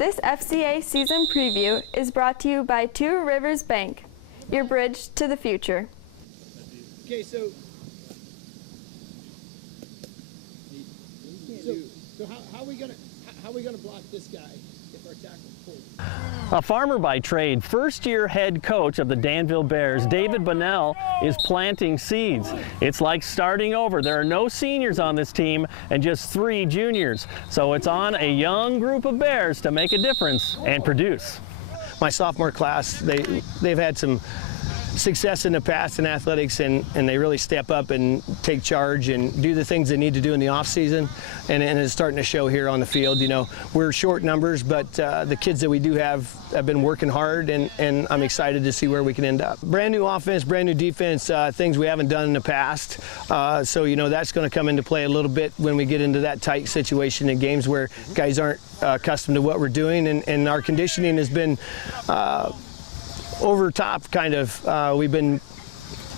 This FCA season preview is brought to you by Two Rivers Bank, your bridge to the future. Okay, so how are we gonna block this guy if our tackle's pulled? A farmer by trade, first-year head coach of the Danville Bears, David Bunnell, is planting seeds. It's like starting over. There are no seniors on this team and just 3 juniors. So it's on a young group of Bears to make a difference and produce. My sophomore class, they've had some success in the past in athletics, and they really step up and take charge and do the things they need to do in the off season, and it's starting to show here on the field. You know, we're short numbers, but the kids that we do have been working hard, and I'm excited to see where we can end up. Brand new offense, brand new defense, things we haven't done in the past, so you know that's going to come into play a little bit when we get into that tight situation in games where guys aren't accustomed to what we're doing, and our conditioning has been over top, kind of. We've been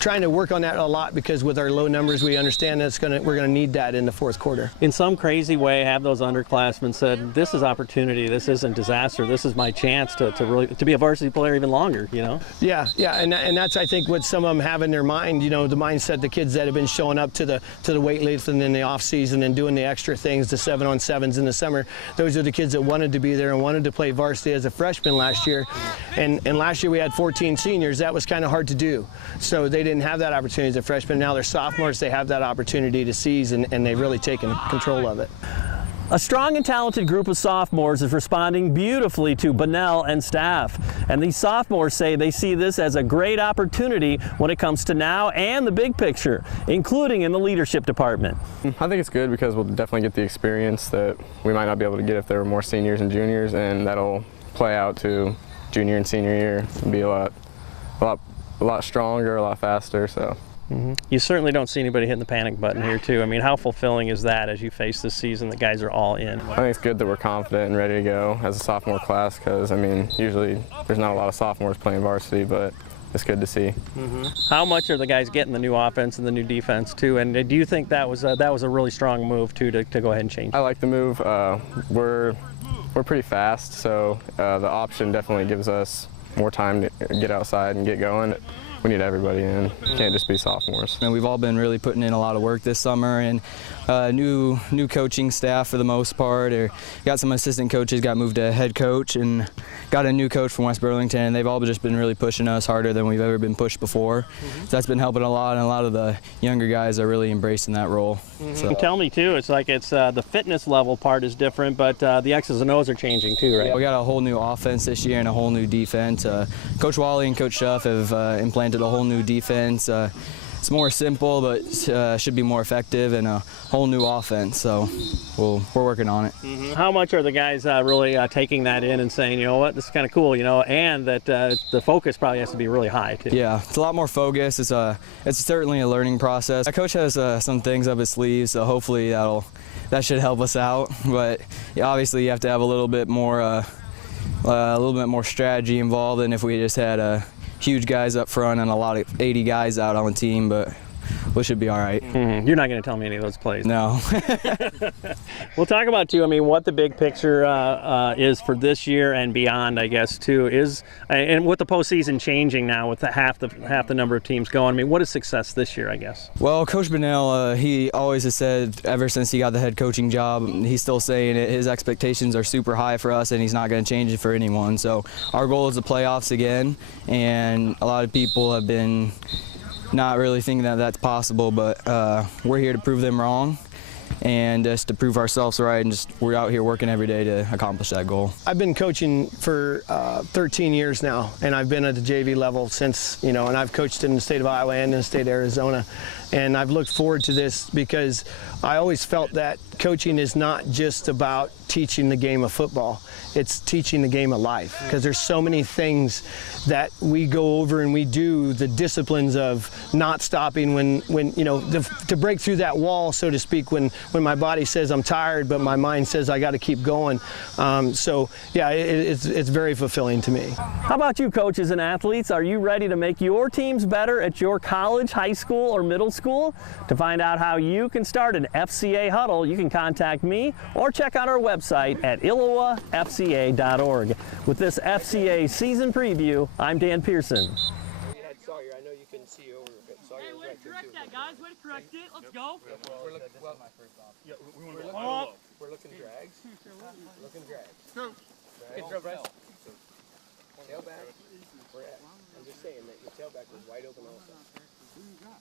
trying to work on that a lot because with our low numbers, we understand that we're going to need that in the fourth quarter. In some crazy way, have those underclassmen said, "This is opportunity. This isn't disaster. This is my chance to really be a varsity player even longer." You know? Yeah, and that's I think what some of them have in their mind. You know, the mindset, the kids that have been showing up to the weightlifting in the off season and doing the extra things, the 7-on-7s in the summer. Those are the kids that wanted to be there and wanted to play varsity as a freshman last year. And last year we had 14 seniors. That was kind of hard to do. So they didn't have that opportunity as a freshman. Now they're sophomores. They have that opportunity to seize, and they've really taken control of it. A strong and talented group of sophomores is responding beautifully to Bunnell and staff. And these sophomores say they see this as a great opportunity when it comes to now and the big picture, including in the leadership department. I think it's good because we'll definitely get the experience that we might not be able to get if there were more seniors and juniors, and that'll play out to junior and senior year and be a lot stronger, a lot faster. So. You certainly don't see anybody hitting the panic button here too. I mean, how fulfilling is that as you face this season? The guys are all in. I think it's good that we're confident and ready to go as a sophomore class, because I mean, usually there's not a lot of sophomores playing varsity, but it's good to see. How much are the guys getting the new offense and the new defense too? And do you think that was a really strong move too to go ahead and change? I like the move. We're pretty fast, so the option definitely gives us more time to get outside and get going. We need everybody in. It can't just be sophomores. And we've all been really putting in a lot of work this summer, and new coaching staff for the most part. Or got some assistant coaches, got moved to head coach, and got a new coach from West Burlington. And they've all just been really pushing us harder than we've ever been pushed before. So that's been helping a lot, and a lot of the younger guys are really embracing that role. So. Tell me too, it's like the fitness level part is different, but the X's and O's are changing too, right? We got a whole new offense this year and a whole new defense. Coach Wally and Coach Schuff have implanted a whole new defense. It's more simple, but should be more effective, and a whole new offense. So we're working on it. How much are the guys really taking that in and saying, you know what, this is kind of cool, you know, and that the focus probably has to be really high too? Yeah, it's a lot more focus. It's certainly a learning process. Our coach has some things up his sleeve, so hopefully that should help us out. But yeah, obviously you have to have a little bit more strategy involved than if we just had huge guys up front and a lot of 80 guys out on the team, but we should be all right. You're not going to tell me any of those plays. No. We'll talk about too, I mean, what the big picture is for this year and beyond, I guess, too, is, and with the postseason changing now with half the number of teams going, I mean, what is success this year, I guess? Well, Coach Bunnell, he always has said, ever since he got the head coaching job, he's still saying it, his expectations are super high for us, and he's not going to change it for anyone. So our goal is the playoffs again, and a lot of people have been not really thinking that that's possible, but we're here to prove them wrong and just to prove ourselves right, and we're out here working every day to accomplish that goal. I've been coaching for 13 years now, and I've been at the JV level since, you know, and I've coached in the state of Iowa and in the state of Arizona. And I've looked forward to this because I always felt that coaching is not just about teaching the game of football. It's teaching the game of life, because there's so many things that we go over and we do, the disciplines of not stopping when you know, to break through that wall, so to speak, when my body says I'm tired, but my mind says I got to keep going. So yeah, it's very fulfilling to me. How about you, coaches and athletes? Are you ready to make your teams better at your college, high school, or middle school? school? To find out how you can start an FCA huddle, you can contact me or check out our website at illawafca.org. With this FCA season preview, I'm Dan Pearson. You had Sawyer. I know you can see over it. Sawyer Hey, way to correct that, guys. Way to correct it. Let's go. We're looking drags. Looking drags. Tailback. I'm just saying that your tailback was wide open also.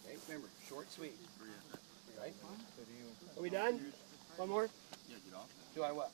Okay, remember, short, sweet. Right? Are we done? One more? Do I what?